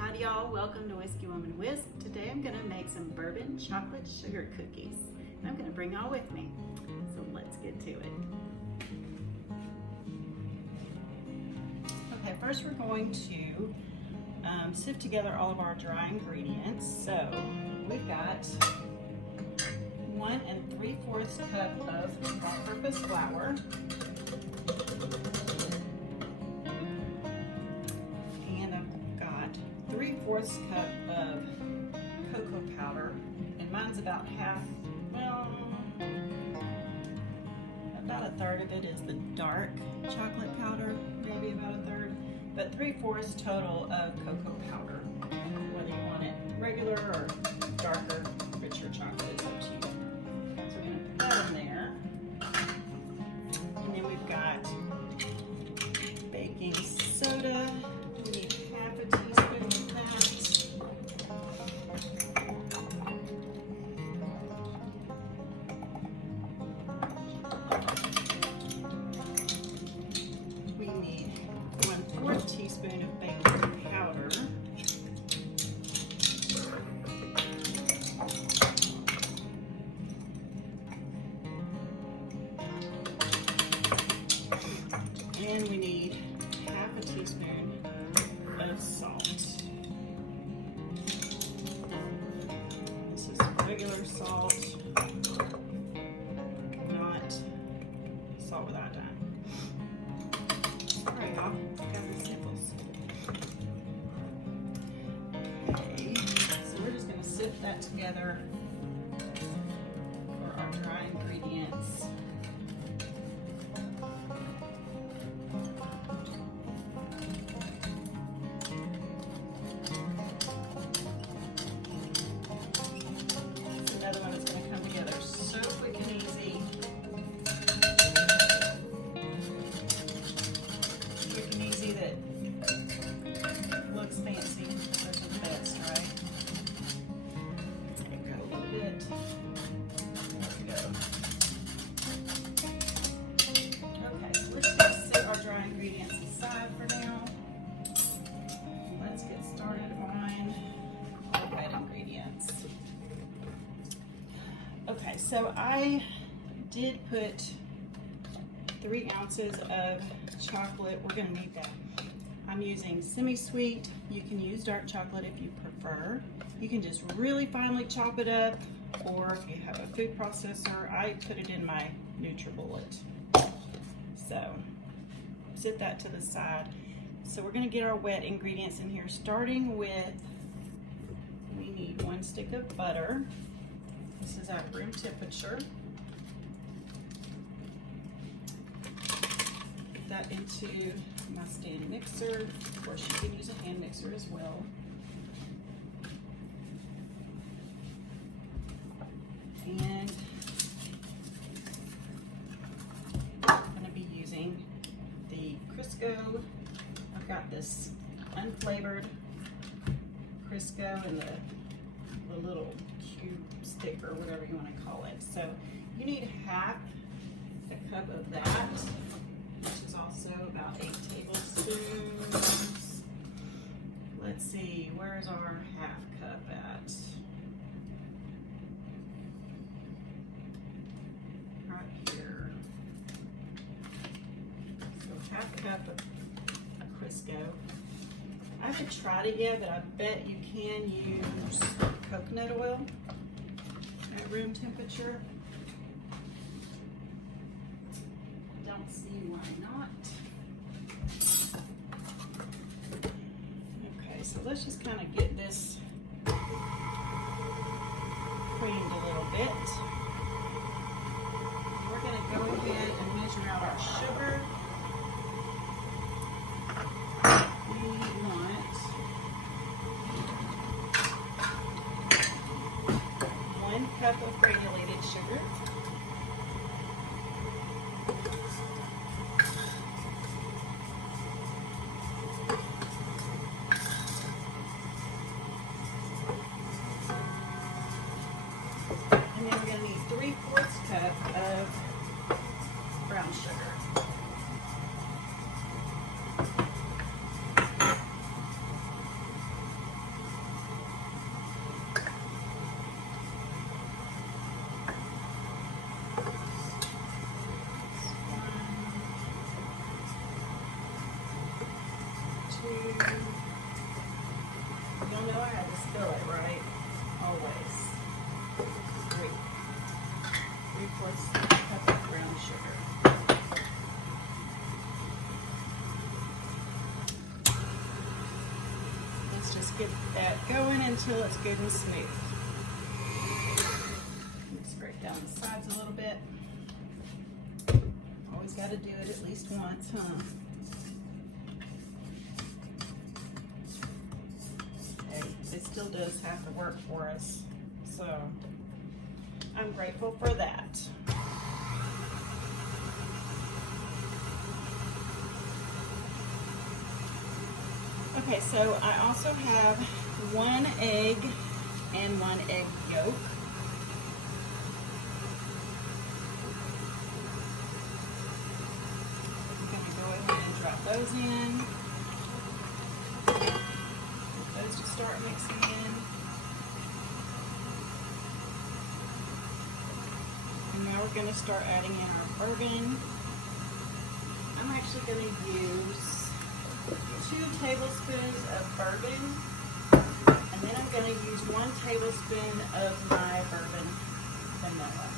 Howdy y'all, welcome to Whiskey Woman Whisk. Today I'm going to make some bourbon chocolate sugar cookies. And I'm going to bring y'all with me. So let's get to it. Okay, first we're going to sift together all of our dry ingredients. So we've got 1 3/4 cup of all-purpose flour. And I've got 3/4 cup of cocoa powder, and mine's about half, well, about a third of it is the dark chocolate powder, maybe about a third, but 3/4 total of cocoa powder. Whether you want it regular or darker, richer chocolate, it's up to you. So we're going to put that in there. And then we've got baking soda. We need half a teaspoon of that. We need 1/4 teaspoon of baking powder. And we need half a teaspoon of salt. This is regular salt, not salt with iodine. Sorry y'all, got the sniffles. Okay, so we're just going to sift that together for our dry ingredients. Another one that's going to come together so quick and easy. Quick and easy that looks fancy. Those are the best, right? There we go, a little bit. There we go. Okay, so we're just going to set our dry ingredients aside for now. Let's get started on our wet ingredients. Okay, so I did put 3 ounces of chocolate. We're going to need that. I'm using semi-sweet. You can use dark chocolate if you prefer. You can just really finely chop it up, or if you have a food processor, I put it in my NutriBullet. So set that to the side. So we're going to get our wet ingredients in here, starting with, we need 1 stick of butter. This is at room temperature. Put that into my stand mixer. Of course, you can use a hand mixer as well. And I'm going to be using the Crisco. I've got this unflavored Crisco and the little cube stick or whatever you want to call it. So you need half a cup of that, which is also about 8 tablespoons. Let's see, where's our half cup at? Right here. So half cup of Crisco. I haven't tried it yet, but I bet you can use coconut oil at room temperature. Don't see why not. Okay, so let's just kind of get this creamed a little bit. We're going to go ahead and measure out our sugar. We want 1 cup of granulated sugar. And then we're going to need 3/4 cup of brown sugar. spill it, right? Always. 3/4 cup of brown sugar. Let's just get that going until it's good and smooth. Scrape down the sides a little bit. Always got to do it at least once, huh? Hey, it still does have to work for us, so I'm grateful for that. Okay, so I also have 1 egg and 1 egg yolk. Those in. Those to start mixing in. And now we're going to start adding in our bourbon. I'm actually going to use 2 tablespoons of bourbon, and then I'm going to use 1 tablespoon of my bourbon vanilla.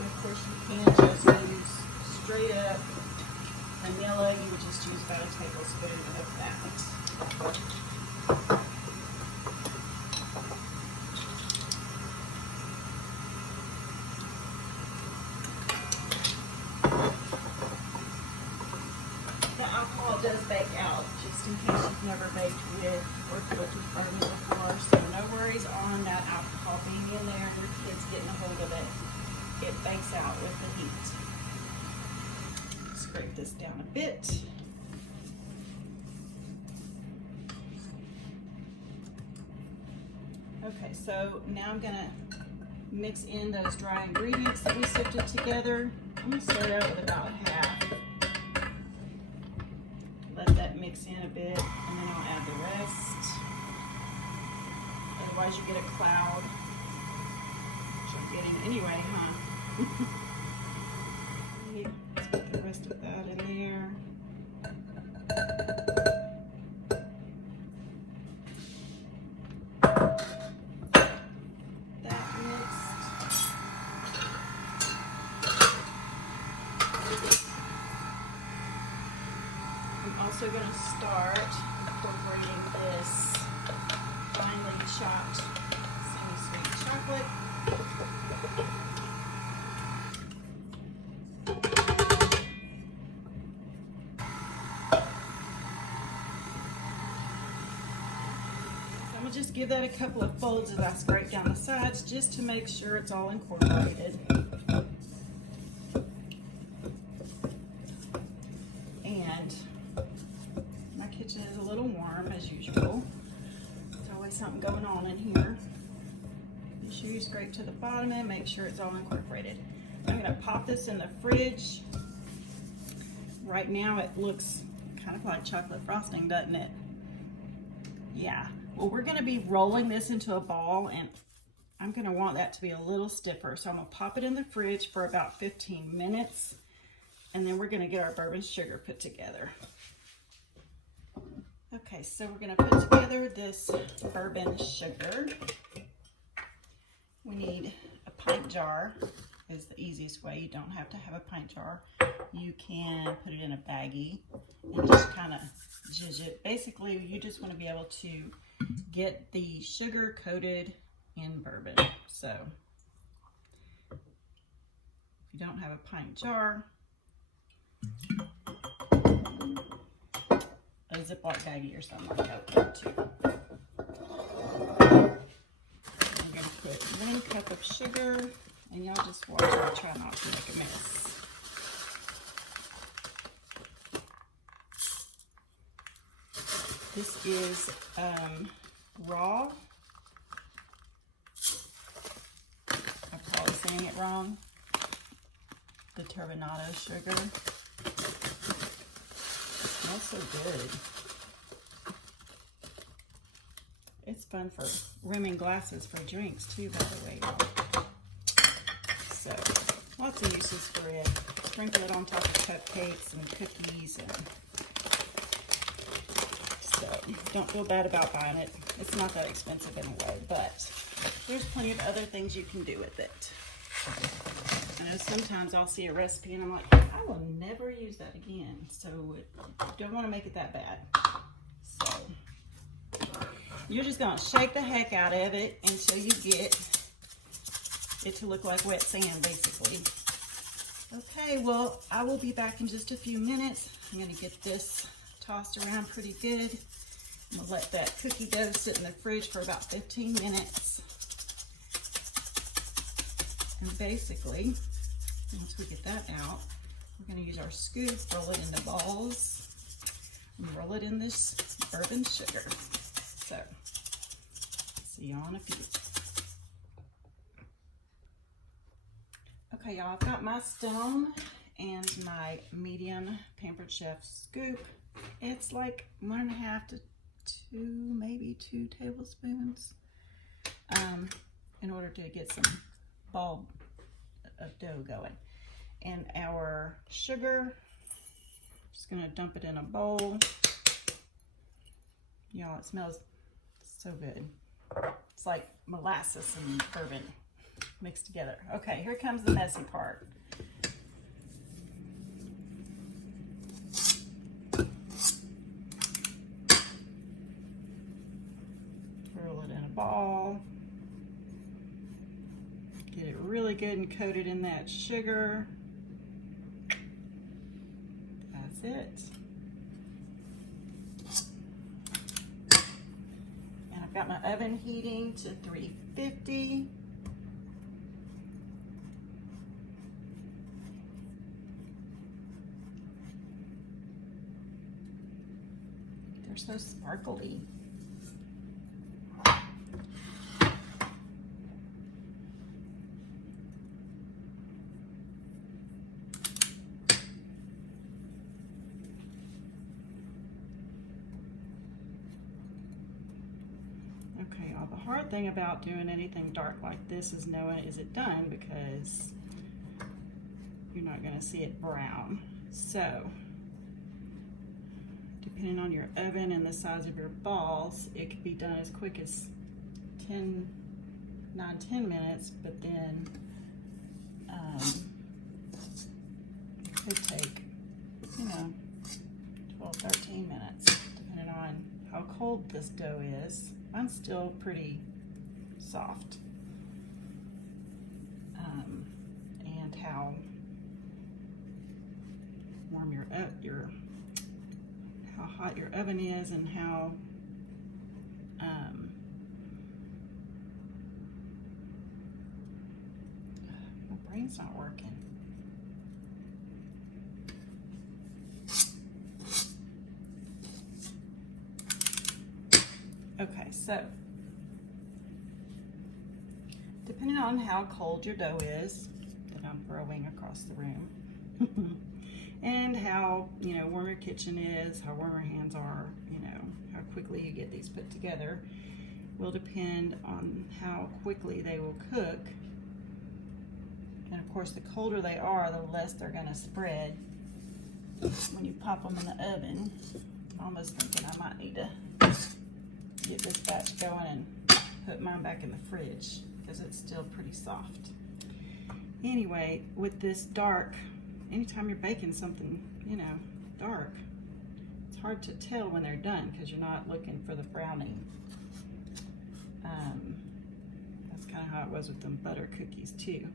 Of course, you can just use straight up vanilla. You would just use about a tablespoon of that. The alcohol does bake out, just in case you've never baked with or cooked with bourbon before. So no worries on that alcohol being in there and your kids getting a hold of it. It bakes out with the heat. Scrape this down a bit. Okay, so now I'm gonna mix in those dry ingredients that we sifted together. I'm gonna start out with about half. Let that mix in a bit, and then I'll add the rest. Otherwise you get a cloud, which I'm getting anyway, huh? Let's put the rest of that in there. That mixed. I'm also going to start incorporating this finely chopped semi-sweet chocolate. Just give that a couple of folds as I scrape down the sides just to make sure it's all incorporated. And my kitchen is a little warm as usual. There's always something going on in here. Make sure you scrape to the bottom and make sure it's all incorporated. I'm going to pop this in the fridge. Right now it looks kind of like chocolate frosting, doesn't it? Yeah. Well, we're going to be rolling this into a ball, and I'm going to want that to be a little stiffer. So I'm going to pop it in the fridge for about 15 minutes, and then we're going to get our bourbon sugar put together. Okay, so we're going to put together this bourbon sugar. We need a pint jar is the easiest way. You don't have to have a pint jar. You can put it in a baggie and just kind of zhuzh it. Basically, you just want to be able to get the sugar coated in bourbon. So if you don't have a pint jar, a Ziploc baggie or something like that will work too. I'm going to put 1 cup of sugar, and y'all just watch me try not to make a mess. This is raw. I'm probably saying it wrong. The turbinado sugar. It smells so good. It's fun for rimming glasses for drinks too, by the way, y'all. So, lots of uses for it. Sprinkle it on top of cupcakes and cookies. And so, don't feel bad about buying it. It's not that expensive anyway, but there's plenty of other things you can do with it. I know sometimes I'll see a recipe and I'm like, I will never use that again. So, you don't want to make it that bad. So, you're just going to shake the heck out of it until you get it to look like wet sand, basically. Okay, well, I will be back in just a few minutes. I'm going to get this tossed around pretty good. I'm going to let that cookie dough sit in the fridge for about 15 minutes. And basically, once we get that out, we're going to use our scoop, roll it into balls, and roll it in this bourbon sugar. So, see y'all in a few. Okay, y'all, I've got my stone and my medium Pampered Chef scoop. It's like 1.5 to 2, maybe 2 tablespoons in order to get some ball of dough going. And our sugar, just gonna dump it in a bowl. Y'all, it smells so good. It's like molasses and bourbon mixed together. Okay, here comes the messy part. Roll it in a ball. Get it really good and coated in that sugar. That's it. And I've got my oven heating to 350. They're so sparkly. Okay, the hard thing about doing anything dark like this is knowing, is it done? Because you're not going to see it brown. So, depending on your oven and the size of your balls, it could be done as quick as 9-10 minutes, but then it could take, 12-13 minutes, depending on how cold this dough is. Mine's still pretty soft, and how warm how hot your oven is, and how my brain's not working. Okay, so depending on how cold your dough is that I'm throwing across the room, and how warm your kitchen is, how warm your hands are, how quickly you get these put together, will depend on how quickly they will cook. And of course, the colder they are, the less they're going to spread when you pop them in the oven. I'm almost thinking I might need to get this batch going and put mine back in the fridge because it's still pretty soft. Anyway, with this dark, anytime you're baking something, dark, it's hard to tell when they're done because you're not looking for the browning. That's kind of how it was with them butter cookies too.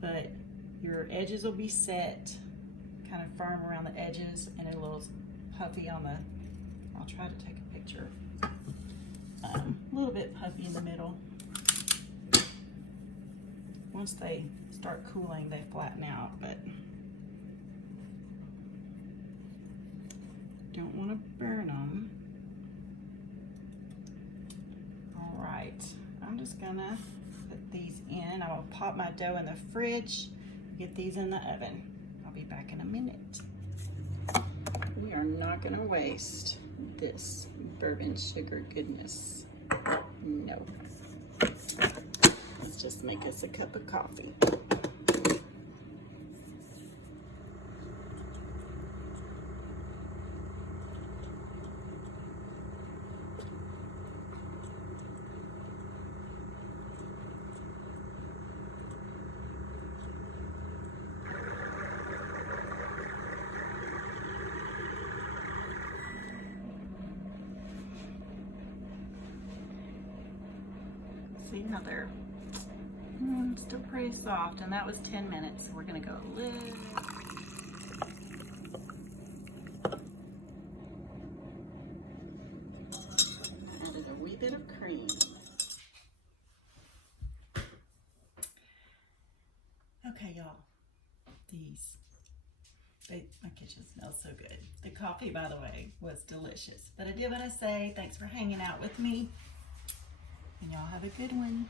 But your edges will be set, kind of firm around the edges, and a little puffy on the, I'll try to take a picture. A little bit puffy in the middle. Once they start cooling, they flatten out, but don't want to burn them. All right, I'm just gonna put these in. I will pop my dough in the fridge, get these in the oven. I'll be back in a minute. We are not gonna waste this bourbon sugar goodness. No. Let's just make us a cup of coffee. See, now they're still pretty soft, and that was 10 minutes. So we're gonna go a little. Added a wee bit of cream. Okay, y'all. My kitchen smells so good. The coffee, by the way, was delicious. But I did want to say thanks for hanging out with me. And y'all have a good one.